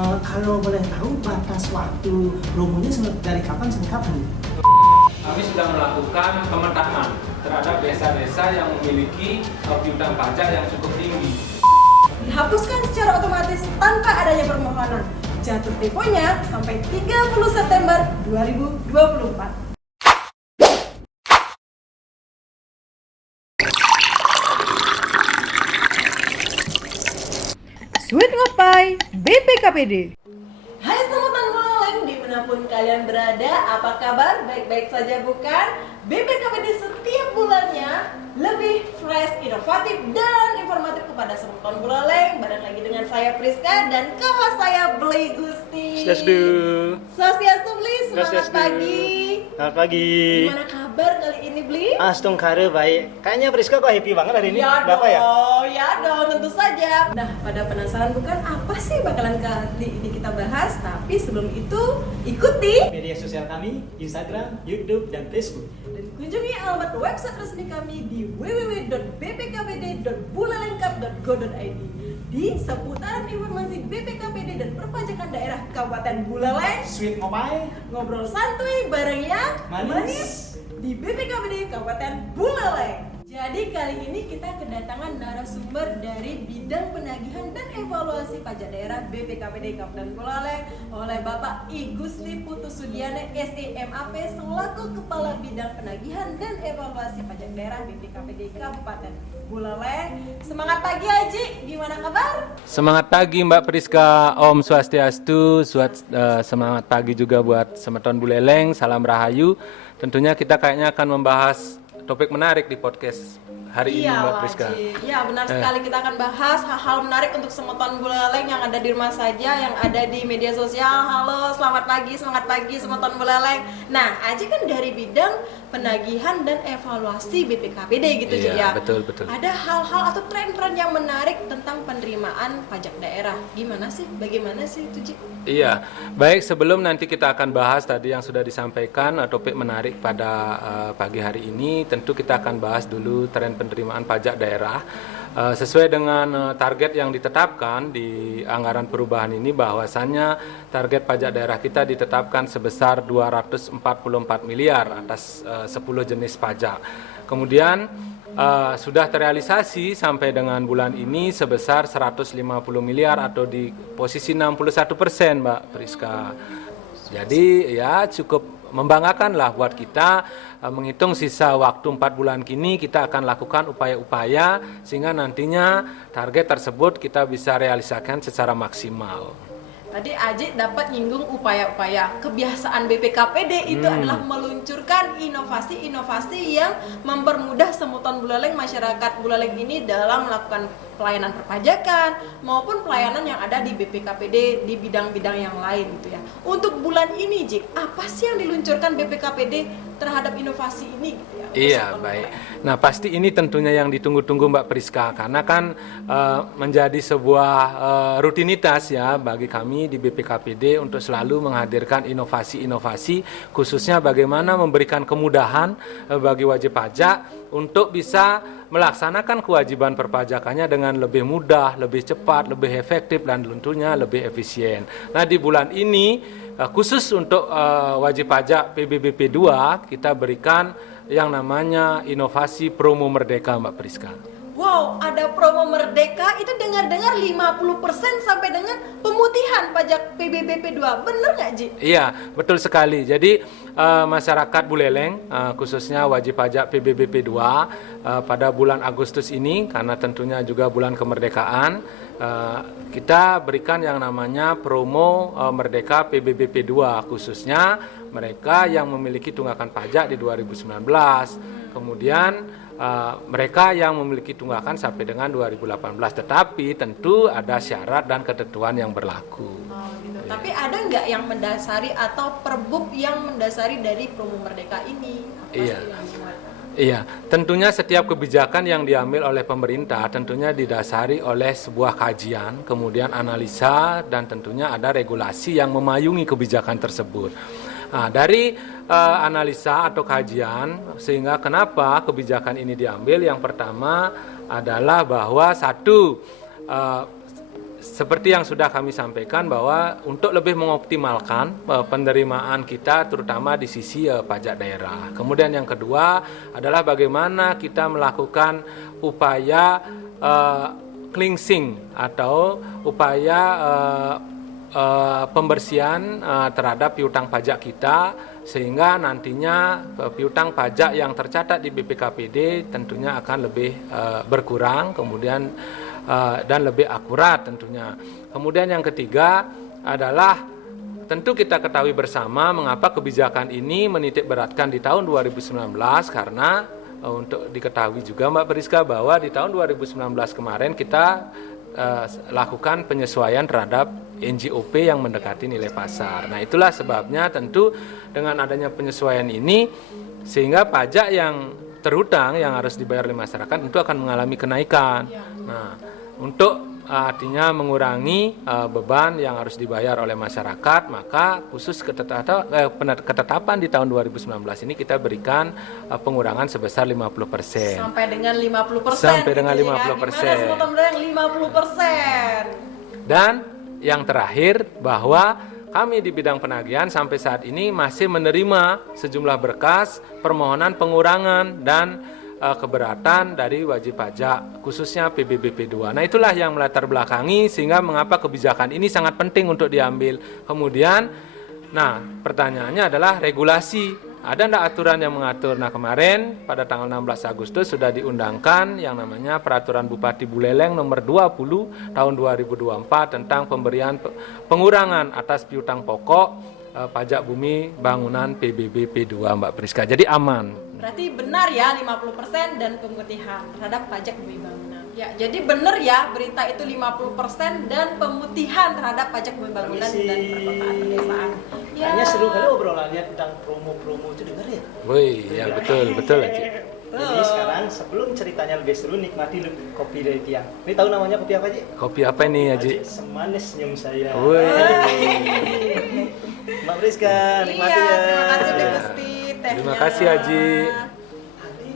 Kalau boleh tahu batas waktu promonya dari kapan sampai kapan? Kami sudah melakukan pemetaan terhadap desa-desa yang memiliki piutang pajak yang cukup tinggi. Dihapuskan secara otomatis tanpa adanya permohonan. Jatuh temponya sampai 30 September 2024. Sweet Ngopai BPKPD. Hai sobat Buleleng, dimanapun kalian berada, apa kabar? Baik-baik saja bukan? BPKPD setiap bulannya lebih fresh, inovatif, dan informatif kepada sobat Buleleng. Bareng lagi dengan saya Priska dan kawan saya Bli Gusti. Swastiastu Bli, semangat pagi. Selamat pagi. Gimana kabar kali ini Bli? Astung kare baik. Kayaknya Priska kok happy banget hari ini. Ya Ada apa ya? ya dong, tentu saja. Nah, pada penasaran bukan apa sih bakalan kali ini kita bahas? Tapi sebelum itu, ikuti Media sosial kami, Instagram, YouTube, dan Facebook. dan kunjungi alamat website resmi kami di www.bpkpd.bulelengkap.go.id. Di seputaran informasi BPKPD dan perpajakan daerah Kabupaten Buleleng, Sweet Ngopai. ngobrol santuy bareng yang Manis. di BPKPD Kabupaten Buleleng. Jadi kali ini kita kedatangan narasumber dari bidang penagihan dan evaluasi pajak daerah BPKPD Kabupaten Buleleng oleh Bapak I Gusti Putus Sudiane SEMAP selaku Kepala Bidang Penagihan dan Evaluasi Pajak Daerah BPKPD Kabupaten Buleleng. Semangat pagi Haji, gimana kabar? Semangat pagi Mbak Priska, Om Swastiastu, semangat pagi juga buat Semeton Buleleng, salam rahayu. Tentunya kita kayaknya akan membahas topik menarik di podcast hari ini Mbak Priska. Iya benar sekali, kita akan bahas hal-hal menarik untuk Semeton Buleleng yang ada di rumah saja, yang ada di media sosial. Halo, selamat pagi, semangat pagi Semeton Buleleng. Nah, Aji kan dari bidang penagihan dan evaluasi BPKPD gitu Ji ya. Betul. Ada hal-hal atau tren-tren yang menarik tentang penerimaan pajak daerah. Gimana sih? Bagaimana sih itu Ji? Iya, baik sebelum nanti kita akan bahas tadi yang sudah disampaikan topik menarik pada pagi hari ini, tentu kita akan bahas dulu tren penerimaan pajak daerah sesuai dengan target yang ditetapkan di anggaran perubahan ini, bahwasannya target pajak daerah kita ditetapkan sebesar 244 miliar atas 10 jenis pajak. Kemudian sudah terrealisasi sampai dengan bulan ini sebesar 150 miliar atau di posisi 61% Mbak Priska. Jadi ya cukup membanggakan lah buat kita. Menghitung sisa waktu 4 bulan kini kita akan lakukan upaya-upaya sehingga nantinya target tersebut kita bisa realisasikan secara maksimal. Tadi Aji dapat nyinggung upaya-upaya. Kebiasaan BPKPD itu adalah meluncurkan inovasi-inovasi yang mempermudah Semeton Buleleng, masyarakat Buleleng ini dalam melakukan pelayanan perpajakan maupun pelayanan yang ada di BPKPD di bidang-bidang yang lain gitu ya. Untuk bulan ini Ji, apa sih yang diluncurkan BPKPD terhadap inovasi ini gitu ya? Iya, baik. Nah, pasti ini tentunya yang ditunggu-tunggu Mbak Priska, karena kan menjadi sebuah rutinitas ya bagi kami di BPKPD untuk selalu menghadirkan inovasi-inovasi, khususnya bagaimana memberikan kemudahan bagi wajib pajak untuk bisa melaksanakan kewajiban perpajakannya dengan lebih mudah, lebih cepat, lebih efektif, dan tentunya lebih efisien. Nah, di bulan ini khusus untuk wajib pajak PBBP 2 kita berikan yang namanya inovasi promo merdeka Mbak Priska. Wow, ada promo merdeka, itu dengar-dengar 50% sampai dengan pemutihan pajak PBBP 2. Bener nggak Ji? Iya, betul sekali. Jadi masyarakat Buleleng, khususnya wajib pajak PBBP 2 pada bulan Agustus ini, karena tentunya juga bulan kemerdekaan, kita berikan yang namanya promo merdeka PBBP 2, khususnya mereka yang memiliki tunggakan pajak di 2019. Kemudian mereka yang memiliki tunggakan sampai dengan 2018, tetapi tentu ada syarat dan ketentuan yang berlaku. Oh, gitu. Ya. Tapi ada nggak yang mendasari atau perbub yang mendasari dari promo merdeka ini? Apa Iya. sih yang dibuat? Iya, tentunya setiap kebijakan yang diambil oleh pemerintah tentunya didasari oleh sebuah kajian, kemudian analisa, dan tentunya ada regulasi yang memayungi kebijakan tersebut. Nah, dari analisa atau kajian, sehingga kenapa kebijakan ini diambil, yang pertama adalah bahwa satu, seperti yang sudah kami sampaikan bahwa untuk lebih mengoptimalkan penerimaan kita terutama di sisi pajak daerah. Kemudian yang kedua adalah bagaimana kita melakukan upaya cleansing atau upaya pembersihan terhadap piutang pajak kita, sehingga nantinya piutang pajak yang tercatat di BPKPD tentunya akan lebih berkurang, kemudian dan lebih akurat tentunya. Kemudian yang ketiga adalah tentu kita ketahui bersama mengapa kebijakan ini menitik beratkan di tahun 2019, karena untuk diketahui juga Mbak Priska bahwa di tahun 2019 kemarin kita lakukan penyesuaian terhadap NJOP yang mendekati nilai pasar. Nah, itulah sebabnya tentu dengan adanya penyesuaian ini sehingga pajak yang terhutang yang harus dibayar oleh masyarakat tentu akan mengalami kenaikan. Nah, untuk artinya mengurangi beban yang harus dibayar oleh masyarakat, maka khusus ketetapan di tahun 2019 ini kita berikan pengurangan sebesar 50%. Sampai dengan 50%. Sampai dengan gitu 50%. Ya. Gimana semutan yang 50%? Dan yang terakhir bahwa kami di bidang penagihan sampai saat ini masih menerima sejumlah berkas permohonan pengurangan dan keberatan dari wajib pajak khususnya PBBP 2. Nah, itulah yang melatar belakangi sehingga mengapa kebijakan ini sangat penting untuk diambil. Kemudian, nah pertanyaannya adalah regulasi. Ada enggak aturan yang mengatur? Nah, kemarin pada tanggal 16 Agustus sudah diundangkan yang namanya Peraturan Bupati Buleleng nomor 20 tahun 2024 tentang pemberian pengurangan atas piutang pokok pajak bumi bangunan PBBP 2, Mbak Priska. Jadi aman. Berarti benar ya 50% dan pemutihan terhadap pajak bumi bangunan. Ya, jadi benar ya berita itu 50% dan pemutihan terhadap pajak bumi bangunan dan perkotaan pedesaan. Ya. Kayaknya seru kali obrolannya tentang promo-promo itu, dengar ya? Wih, ya betul Aji. Jadi sekarang sebelum ceritanya lebih seru, nikmati kopi dari Tiang. Ini tahu namanya kopi apa, Ji? Kopi apa ini, Aji? Semanis senyum saya. Wih. Mbak Priska, nikmati Iya, ya. terima kasih Dek Gusti. Terima kasih, Aji. Tadi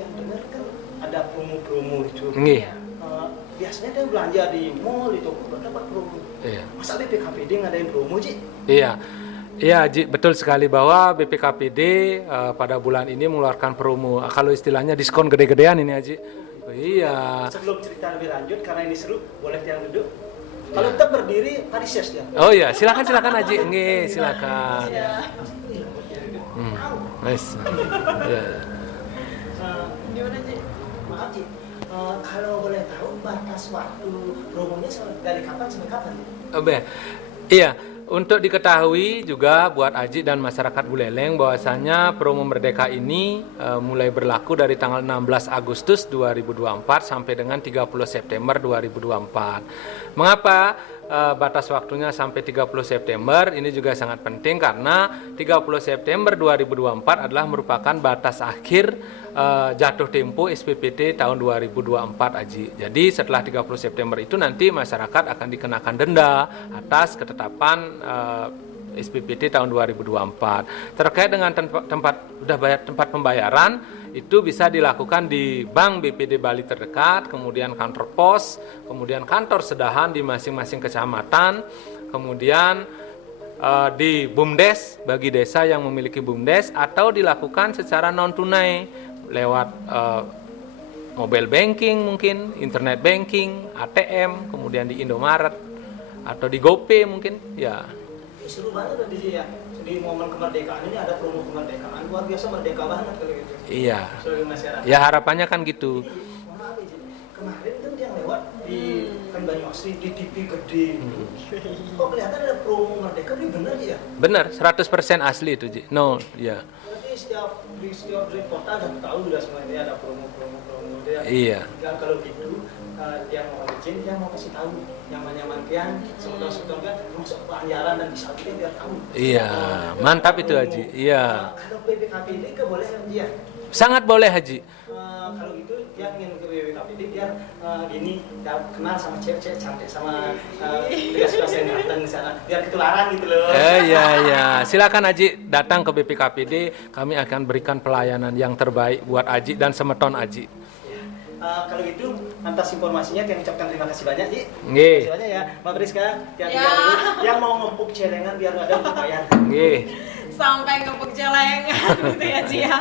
yang dengar kan ada promo-promo itu. Nggih. Biasanya dia belanja di mall itu dapat promo. Iya. Masa BPKPD ngadain promo, Ji? Iya. Iya, Ji, betul sekali bahwa BPKPD pada bulan ini mengeluarkan promo. Kalau istilahnya diskon gede-gedean ini, Aji. Iya. Sebelum cerita lebih lanjut, karena ini seru, boleh Tiang duduk. Kalau kita berdiri, parises ya. Oh iya, silakan Aji. Nggih, silakan. Nice. Iya. Gimana Ji? Maaf, Ji. Kalau boleh tahu batas waktu promonya dari kapan sampai kapan? Iya. Untuk diketahui juga buat Aji dan masyarakat Buleleng bahwasanya promo Merdeka ini mulai berlaku dari tanggal 16 Agustus 2024 sampai dengan 30 September 2024. Mengapa batas waktunya sampai 30 September? Ini juga sangat penting karena 30 September 2024 adalah merupakan batas akhir jatuh tempo SPPT tahun 2024, Aji. Jadi setelah 30 September itu nanti masyarakat akan dikenakan denda atas ketetapan SPPT tahun 2024. Terkait dengan tempat pembayaran itu bisa dilakukan di Bank BPD Bali terdekat, kemudian kantor pos, kemudian kantor sedahan di masing-masing kecamatan, kemudian di BUMDes bagi desa yang memiliki BUMDes, atau dilakukan secara non tunai lewat mobile banking mungkin, internet banking, ATM, kemudian di Indomaret atau di GoPay mungkin, ya. Seru banget tadi ya. Di momen kemerdekaan ini ada promo kemerdekaan luar biasa, merdeka banget kalau gitu. Iya. Seluruh masyarakat. Ya harapannya kan gitu. Maaf ya, kemarin kan yang lewat di Banyuasri di TV gede. Kok kelihatan ada promo merdeka, ini bener ya? Benar, 100% asli itu, Ji. No, ya. Berarti setiap kota udah tahu udah semuanya ada promo. Iya. Dan kalau gitu yang mau izin, dia mau kasih tahu nyaman-nyaman kian, sebetulnya kan masuk ke Anjaran dan bisa kita biar tahu. Iya, mantap itu, Haji. Iya. Kalau BPKPD boleh dia? Sangat boleh, Haji. Kalau gitu dia ingin ke BPKPD biar gini, dia kenal sama cewek-cewek cantik, sama tugas-tugas yang datang di sana, biar ketularan gitu loh. Iya. Silakan Haji datang ke BPKPD, kami akan berikan pelayanan yang terbaik buat Haji dan semeton Haji. Kalau gitu atas informasinya. Kami ucapkan terima kasih banyak, Ji. Nggih. Terima kasih banyak ya, Mbak Priska. Ya. Yang mau ngempuk celengan biar nggak ada untuk bayar. Nggih. Sampai ngepuk celengan gitu ya Ci ya.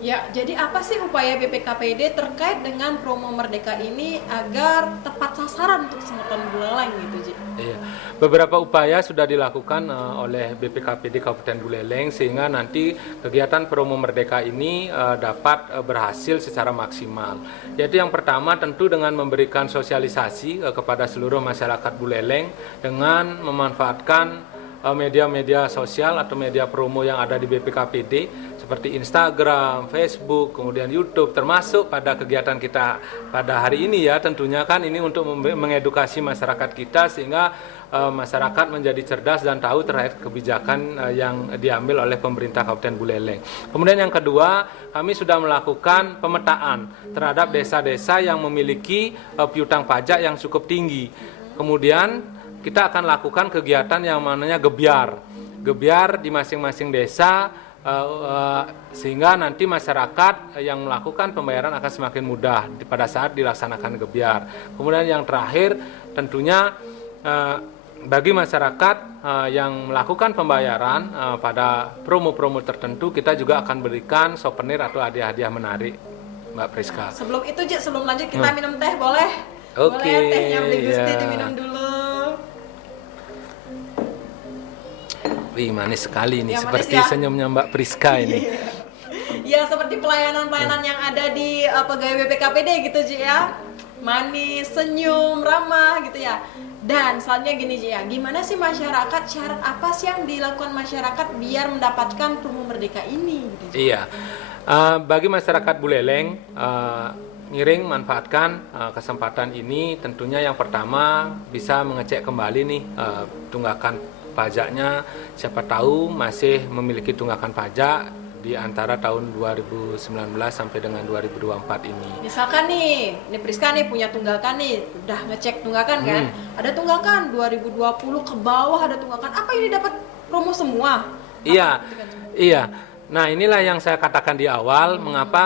Ya, jadi apa sih upaya BPKPD terkait dengan promo Merdeka ini agar tepat sasaran untuk semutan Buleleng gitu, Ji? Iya. Beberapa upaya sudah dilakukan oleh BPKPD Kabupaten Buleleng sehingga nanti kegiatan promo Merdeka ini dapat berhasil secara maksimal. Yaitu yang pertama tentu dengan memberikan sosialisasi kepada seluruh masyarakat Buleleng dengan memanfaatkan media-media sosial atau media promo yang ada di BPKPD seperti Instagram, Facebook, kemudian YouTube, termasuk pada kegiatan kita pada hari ini ya, tentunya kan ini untuk mengedukasi masyarakat kita sehingga masyarakat menjadi cerdas dan tahu terkait kebijakan yang diambil oleh pemerintah Kabupaten Buleleng. Kemudian yang kedua, kami sudah melakukan pemetaan terhadap desa-desa yang memiliki piutang pajak yang cukup tinggi. Kemudian kita akan lakukan kegiatan yang namanya gebyar di masing-masing desa sehingga nanti masyarakat yang melakukan pembayaran akan semakin mudah pada saat dilaksanakan gebyar. Kemudian yang terakhir tentunya bagi masyarakat yang melakukan pembayaran pada promo-promo tertentu kita juga akan berikan souvenir atau hadiah-hadiah menarik, Mbak Priska. Sebelum itu, Ji, sebelum lanjut kita minum teh boleh? Oke, Boleh tehnya beli Gusti iya. diminum dulu. Wih, manis sekali nih, Ya, seperti manis ya. senyumnya Mbak Priska ini. Ya, seperti pelayanan-pelayanan yang ada di pegawai BPKPD gitu, Ji ya. Manis, senyum, ramah gitu ya. Dan selanjutnya gini, Ji ya. Gimana sih masyarakat, syarat apa sih yang dilakukan masyarakat biar mendapatkan promo Merdeka ini gitu, Ji? Iya, bagi masyarakat Buleleng, Ngiring manfaatkan kesempatan ini. Tentunya yang pertama bisa mengecek kembali nih tunggakan pajaknya. Siapa tahu masih memiliki tunggakan pajak di antara tahun 2019 sampai dengan 2024 ini. Misalkan nih Priska nih punya tunggakan nih, udah ngecek tunggakan kan? Ada tunggakan 2020 ke bawah, ada tunggakan apa ini dapat promo semua? Iya, Gitu kan, Ji? iya. Nah, inilah yang saya katakan di awal, mengapa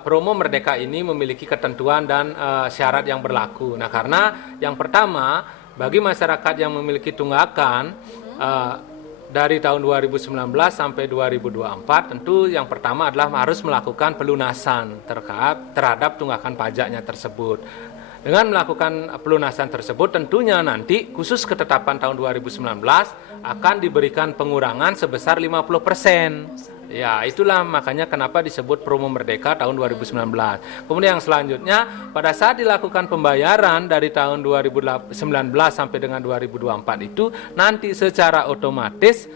promo Merdeka ini memiliki ketentuan dan syarat yang berlaku. Nah, karena yang pertama, bagi masyarakat yang memiliki tunggakan dari tahun 2019 sampai 2024, tentu yang pertama adalah harus melakukan pelunasan terhadap tunggakan pajaknya tersebut. Dengan melakukan pelunasan tersebut, tentunya nanti khusus ketetapan tahun 2019 akan diberikan pengurangan sebesar 50%. Ya, itulah makanya kenapa disebut promo Merdeka tahun 2019. Kemudian yang selanjutnya, pada saat dilakukan pembayaran dari tahun 2019 sampai dengan 2024 itu, nanti secara otomatis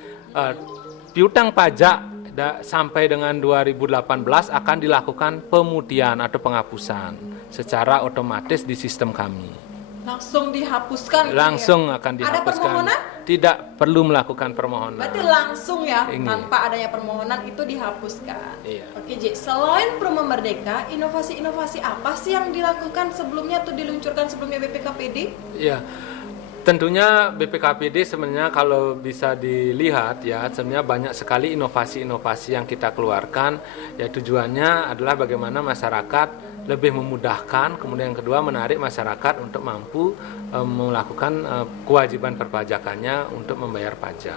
piutang pajak sampai dengan 2018 akan dilakukan pemutihan atau penghapusan secara otomatis di sistem kami. Langsung dihapuskan. Langsung gitu ya? akan Ada dihapuskan. permohonan? Tidak perlu melakukan permohonan. Berarti langsung ya, Ini. tanpa adanya permohonan itu dihapuskan. Iya. Oke, Ji. Selain promo Merdeka, inovasi-inovasi apa sih yang dilakukan sebelumnya atau diluncurkan sebelumnya BPKPD? Iya. Tentunya BPKPD sebenarnya kalau bisa dilihat ya, sebenarnya banyak sekali inovasi-inovasi yang kita keluarkan. Ya, tujuannya adalah bagaimana masyarakat lebih memudahkan, kemudian yang kedua menarik masyarakat untuk mampu melakukan kewajiban perpajakannya untuk membayar pajak.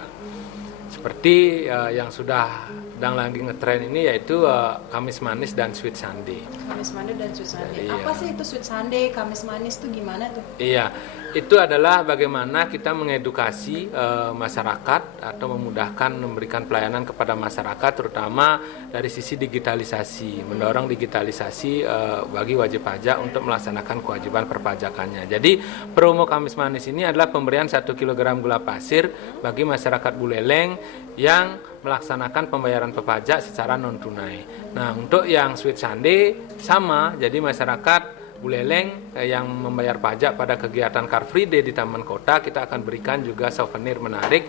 Seperti yang sudah sedang lagi ngetren ini yaitu Kamis Manis dan Sweet Sunday. Kamis Manis dan Sweet Sunday. Iya. Apa sih itu Sweet Sunday, Kamis Manis itu gimana tuh? Iya, itu adalah bagaimana kita mengedukasi masyarakat atau memudahkan memberikan pelayanan kepada masyarakat, terutama dari sisi digitalisasi, mendorong digitalisasi bagi wajib pajak untuk melaksanakan kewajiban perpajakannya. Jadi promo Kamis Manis ini adalah pemberian 1 kg gula pasir bagi masyarakat Buleleng yang melaksanakan pembayaran pajak secara non tunai. Nah, untuk yang Sweet Sunday sama, jadi masyarakat Buleleng yang membayar pajak pada kegiatan Car Free Day di Taman Kota, kita akan berikan juga souvenir menarik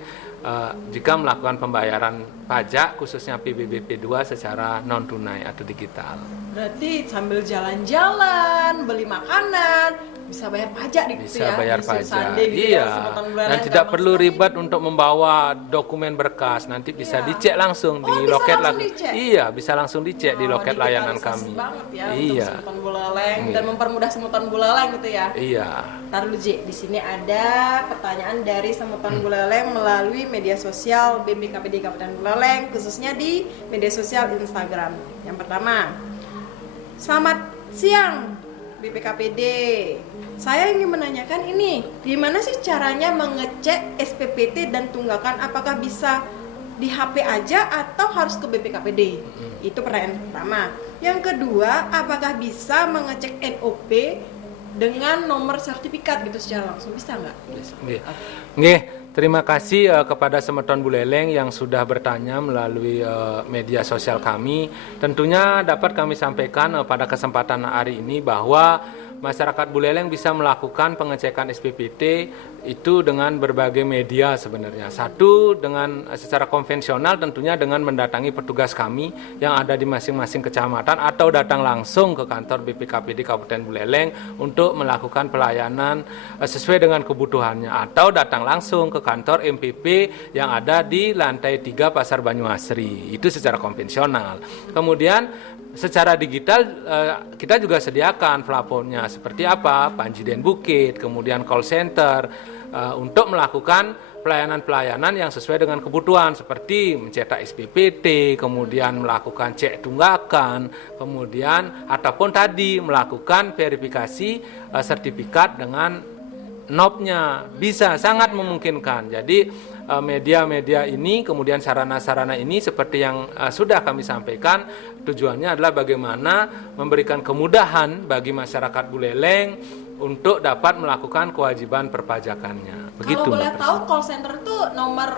jika melakukan pembayaran pajak khususnya PBBP 2 secara non tunai atau digital. Berarti sambil jalan-jalan, beli makanan, bisa bayar pajak gitu bisa ya, bayar di pajak. Sande gitu Iya. ya, semutan bulalang Dan tidak gampang perlu sekali. ribet untuk membawa dokumen berkas. Nanti bisa Iya. dicek langsung di bisa loket langsung dicek? Iya, bisa langsung dicek di loket layanan Digitalisasi kami. banget ya Iya. untuk semutan bulalang Iya. dan mempermudah semutan bulalang gitu ya. Iya. Taruh dulu, Ji. Di sini ada pertanyaan dari semutan Buleleng melalui media sosial BPKPD Kabupaten Buleleng, khususnya di media sosial Instagram. Yang pertama, selamat siang BPKPD. Saya ingin menanyakan ini, gimana sih caranya mengecek SPPT dan tunggakan? Apakah bisa di HP aja atau harus ke BPKPD? Itu pertanyaan pertama. Yang kedua, apakah bisa mengecek NOP dengan nomor sertifikat gitu secara langsung, bisa nggak? Nggih, terima kasih kepada Semeton Buleleng yang sudah bertanya melalui media sosial kami. Tentunya dapat kami sampaikan pada kesempatan hari ini bahwa masyarakat Buleleng bisa melakukan pengecekan SPPT itu dengan berbagai media sebenarnya. Satu, dengan secara konvensional tentunya dengan mendatangi petugas kami yang ada di masing-masing kecamatan atau datang langsung ke kantor BPKPD Kabupaten Buleleng untuk melakukan pelayanan sesuai dengan kebutuhannya, atau datang langsung ke kantor MPP yang ada di lantai 3 Pasar Banyuasri. Itu secara konvensional. Kemudian secara digital kita juga sediakan plafonnya seperti apa, Panjiden Bukit, kemudian call center untuk melakukan pelayanan-pelayanan yang sesuai dengan kebutuhan seperti mencetak SPPT, kemudian melakukan cek tunggakan, kemudian ataupun tadi melakukan verifikasi sertifikat dengan NOP-nya, bisa sangat memungkinkan. Jadi media-media ini, kemudian sarana-sarana ini seperti yang sudah kami sampaikan, tujuannya adalah bagaimana memberikan kemudahan bagi masyarakat Buleleng untuk dapat melakukan kewajiban perpajakannya. Begitu. Kalau boleh Mbak tahu, call center itu nomor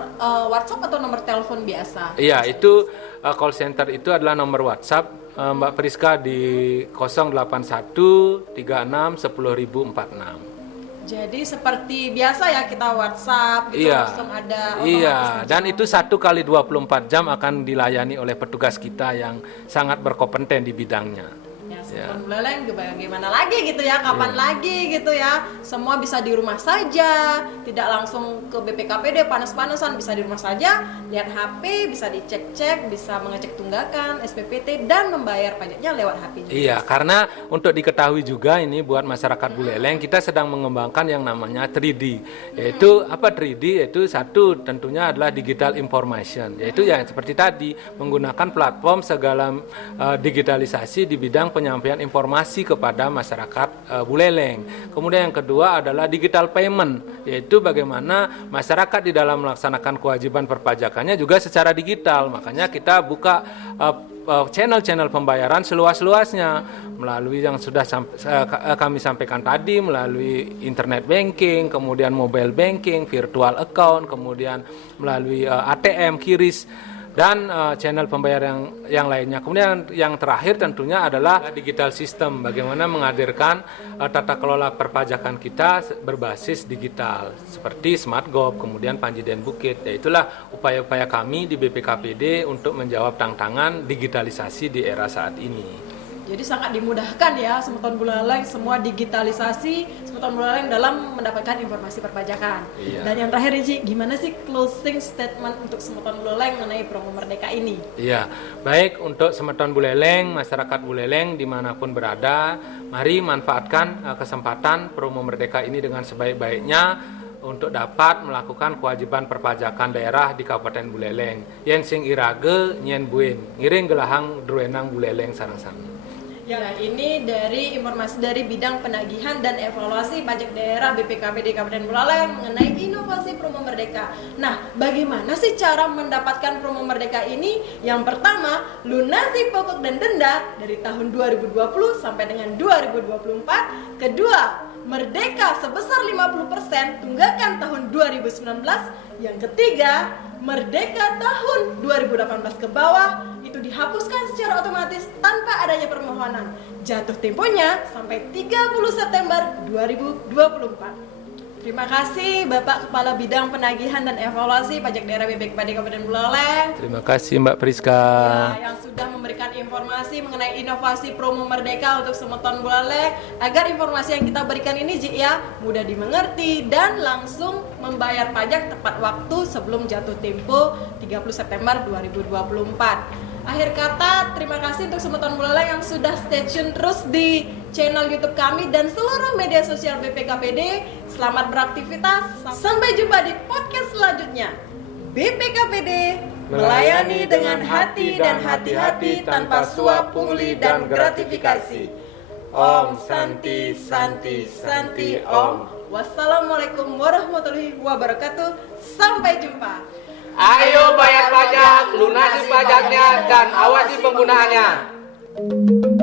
WhatsApp atau nomor telepon biasa? Iya, itu call center itu adalah nomor WhatsApp Mbak Priska di 081 36 10046. Jadi seperti biasa ya, kita WhatsApp gitu, Iya. langsung ada Iya, dan itu 1 kali 24 jam akan dilayani oleh petugas kita yang sangat berkompeten di bidangnya. ya, semutan Buleleng gimana lagi gitu ya, kapan lagi gitu ya, semua bisa di rumah saja, tidak langsung ke BPKPD panas-panasan, bisa di rumah saja, lihat HP, bisa dicek-cek, bisa mengecek tunggakan SPPT dan membayar pajaknya lewat HP juga. Iya, karena untuk diketahui juga ini buat masyarakat Buleleng, kita sedang mengembangkan yang namanya 3D. Yaitu apa 3D? Yaitu satu tentunya adalah digital information. Yaitu yang seperti tadi menggunakan platform segala digitalisasi di bidang penyampaian informasi kepada masyarakat Buleleng. Kemudian yang kedua adalah digital payment, yaitu bagaimana masyarakat di dalam melaksanakan kewajiban perpajakannya juga secara digital. Makanya kita buka channel-channel pembayaran seluas-luasnya melalui yang sudah kami sampaikan tadi, melalui internet banking, kemudian mobile banking, virtual account, kemudian melalui ATM, QRIS, dan channel pembayaran yang lainnya. Kemudian yang terakhir tentunya adalah digital system, bagaimana menghadirkan tata kelola perpajakan kita berbasis digital seperti SmartGov, kemudian Panjiden Bukit. Yaitulah upaya-upaya kami di BPKPD untuk menjawab tantangan digitalisasi di era saat ini. Jadi sangat dimudahkan ya Semutan Buleleng, semua digitalisasi Semutan Buleleng dalam mendapatkan informasi perpajakan. Iya. Dan yang terakhir Ji, gimana sih closing statement untuk Semutan Buleleng mengenai promo Merdeka ini? Iya, baik untuk Semeton Buleleng, masyarakat Buleleng dimanapun berada, mari manfaatkan kesempatan promo Merdeka ini dengan sebaik-baiknya untuk dapat melakukan kewajiban perpajakan daerah di Kabupaten Buleleng. Yen sing irage nyen buen, ngiring gelahang druenang Buleleng sarang-sarang. Ya, ini dari informasi dari bidang penagihan dan evaluasi pajak daerah BPKPD Kabupaten Buleleng mengenai inovasi promo Merdeka. Nah, bagaimana sih cara mendapatkan promo Merdeka ini? Yang pertama, lunasi pokok dan denda dari tahun 2020 sampai dengan 2024. Kedua, Merdeka sebesar 50% tunggakan tahun 2019. Yang ketiga, Merdeka tahun 2018 ke bawah itu dihapuskan secara otomatis tanpa adanya permohonan. Jatuh temponya sampai 30 September 2024. Terima kasih Bapak Kepala Bidang Penagihan dan Evaluasi Pajak Daerah BPKPD Kabupaten Buleleng. Terima kasih Mbak Priska. Ya, yang sudah memberikan informasi mengenai inovasi promo Merdeka untuk Semeton Buleleng, agar informasi yang kita berikan ini Ji ya mudah dimengerti dan langsung membayar pajak tepat waktu sebelum jatuh tempo 30 September 2024. Akhir kata, terima kasih untuk Semeton Buleleng yang sudah stay tune terus di channel YouTube kami dan seluruh media sosial BPKPD. Selamat beraktivitas. Sampai jumpa di podcast selanjutnya. BPKPD melayani dengan hati dan hati-hati tanpa suap, pungli, dan gratifikasi. Om Santi Santi Santi Om. Wassalamualaikum warahmatullahi wabarakatuh. Sampai jumpa. Ayo bayar pajak, lunasi pajaknya, dan awasi penggunaannya.